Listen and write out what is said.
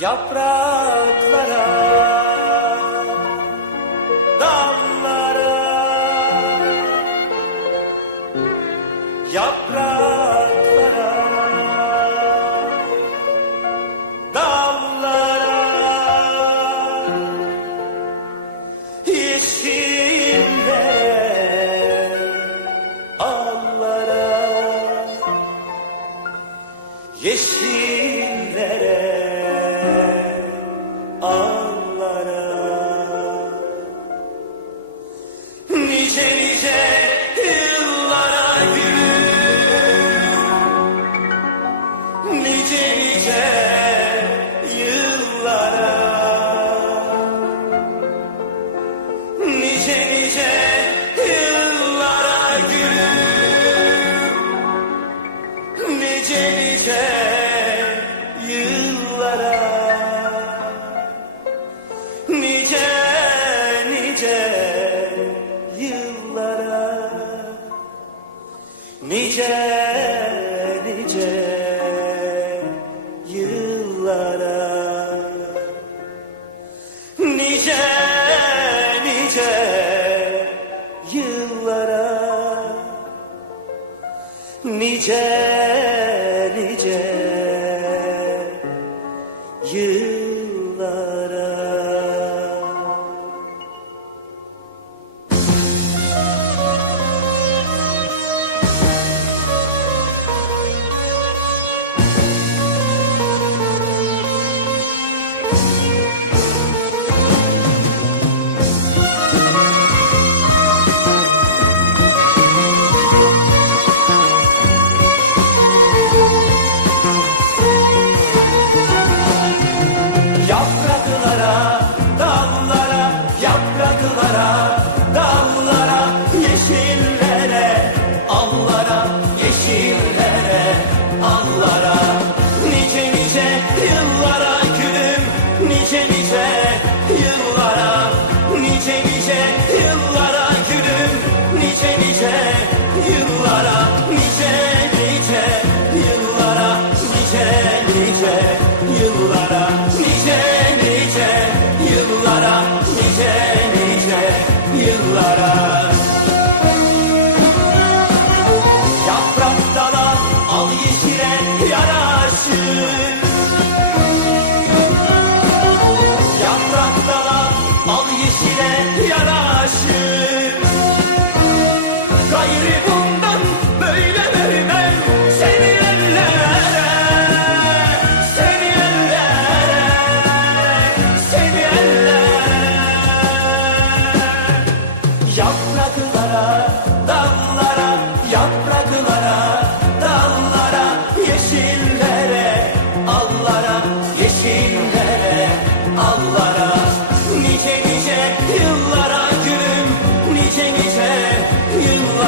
yapraklara dallara. Yapraklara dallara. İçinde allara yeşillere. me change. Nice nice yıllara. Nice nice yıllara. Nice allara. Nice nice yıllara gülüm, nice nice yıllara, nice nice yıllara gülüm, nice nice yıllara, nice nice yıllara, nice nice yıllara, nice nice yıllara, nice nice yıllara. Yapraklara, dallara, yapraklara, dallara, yeşillere, allara, yeşillere, allara. Nice nice yıllara gülüm, nice nice yıllara,